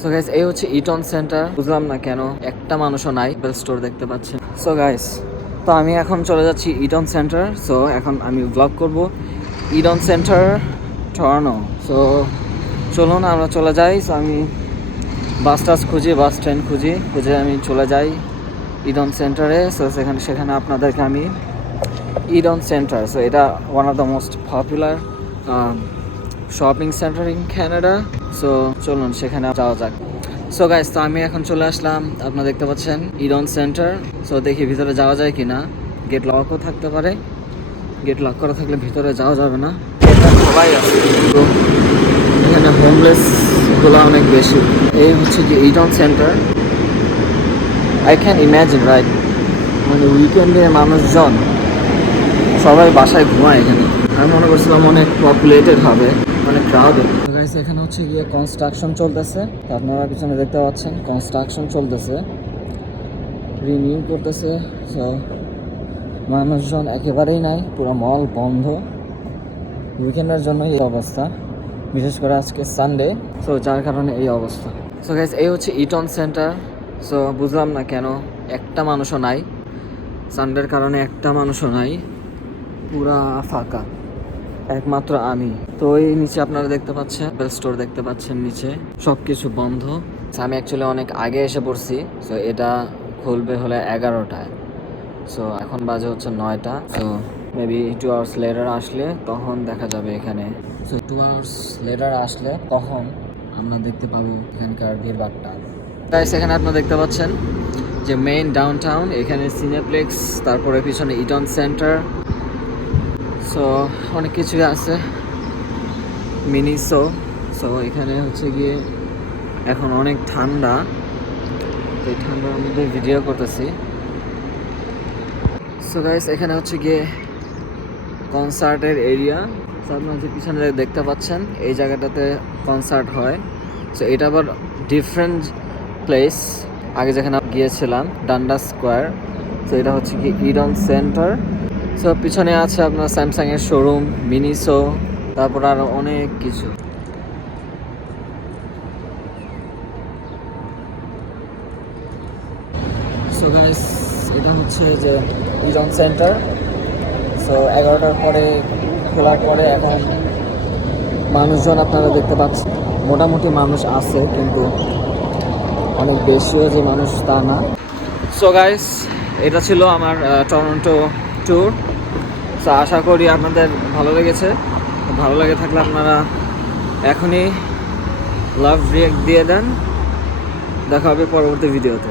So guys, এই হচ্ছে Eaton centre. বুঝলাম না কেন একটা মানুষও নাই। বেল স্টোর দেখতে পাচ্ছেন। সো গাইস, তো আমি এখন চলে যাচ্ছি ইটন সেন্টার। সো এখন আমি ব্লগ করব ইটন সেন্টার টরন্টো। সো চলুন আমরা চলে যাই। সো আমি বাস খুঁজি, বাস ট্রেন খুঁজে আমি চলে যাই ইডন সেন্টারে। সো সেখানে আপনাদেরকে আমি ইডন সেন্টার, সো এটা one of the most popular shopping centre in Canada. So চলুন সেখানে যাওয়া যাক। সো গাইস, তো আমি এখন চলে আসলাম। আপনারা দেখতে পাচ্ছেন ইডন সেন্টার। সো দেখি ভিতরে যাওয়া যায় কি না। গেট লকও থাকতে পারে। গেট লক করা থাকলে ভিতরে যাওয়া যাবে না। এটা খোলাই আছে, তো এখানে হোমলেস গুলো অনেক বেশি। এই হচ্ছে কি Eaton Centre. I can imagine, right, মানে উইকেন্ডে মানুষজন সবাই বাসায় ঘুমায় এখানে। আমি মনে করছিলাম অনেক পপুলেটেড হবে, অনেক ক্রাউডেড। এখানে হচ্ছে গিয়ে কনস্ট্রাকশন চলতেছে। আপনারা পিছনে দেখতে পাচ্ছেন কনস্ট্রাকশন চলতেছে, রিনিউ করতেছে। সো মানুষজন একেবারেই নাই, পুরো মল বন্ধ। উইকেন্ডের জন্য এই অবস্থা, বিশেষ করে আজকে সানডে। সো যার কারণে এই অবস্থা। সো গাইস, এই হচ্ছে ইটন সেন্টার। সো বুঝলাম না কেন একটা মানুষও নাই। সানডের কারণে একটা মানুষও নাই, পুরা ফাঁকা, একমাত্র আমি। তো এই নিচে আপনারা দেখতে পাচ্ছেন বেল স্টোর দেখতে পাচ্ছেন, নিচে সব কিছু বন্ধ। আমি অ্যাকচুয়ালি অনেক আগে এসে পড়ছি। সো এটা খুলবে হলে 11টায়। সো এখন বাজে হচ্ছে 9টা। সো মেবি 2 আওয়ার্স লেটার আসলে তখন দেখা যাবে এখানে। সো 2 আওয়ার্স লেটার আসলে তখন আমরা দেখতে পাবো এখানকার ভিড়ভাট্টা। গাইস, এখানে আপনারা দেখতে পাচ্ছেন যে মেইন ডাউনটাউন, এখানে সিনেপ্লেক্স, তারপরে পিছনে ইটন সেন্টার। সো অনেক কিছুই আছে, মিনি শো। সো এখানে হচ্ছে গিয়ে এখন অনেক ঠান্ডা, তো এই ঠান্ডার মধ্যে ভিডিও করতেছি। সো গাইস, এখানে হচ্ছে গিয়ে কনসার্টের এরিয়া। সো আপনারা যে পিছনে দেখতে পাচ্ছেন এই জায়গাটাতে কনসার্ট হয়। সো এটা আবার ডিফারেন্ট প্লেস। আগে যেখানে গিয়েছিলাম ডান্ডা স্কোয়ার, তো এটা হচ্ছে কি ইডন সেন্টার। সো পিছনে আছে আপনার স্যামসাং এর শোরুম, মিনিসো, তারপর আরো অনেক কিছু। সো গাইস, এটা হচ্ছে যে ইডন সেন্টার। সো 11টার পরে খোলার পরে এখন মানুষজন আপনারা দেখতে পাচ্ছেন, মোটামুটি মানুষ আছে, কিন্তু অনেক বেশিও যে মানুষ তা না। সো গাইস, এটা ছিল আমার টরন্টো ট্যুর। সো আশা করি আপনাদের ভালো লেগেছে। ভালো লেগে থাকলে আপনারা এখনই লাভ রিয়েক্ট দিয়ে দেন। দেখা হবে পরবর্তী ভিডিওতে।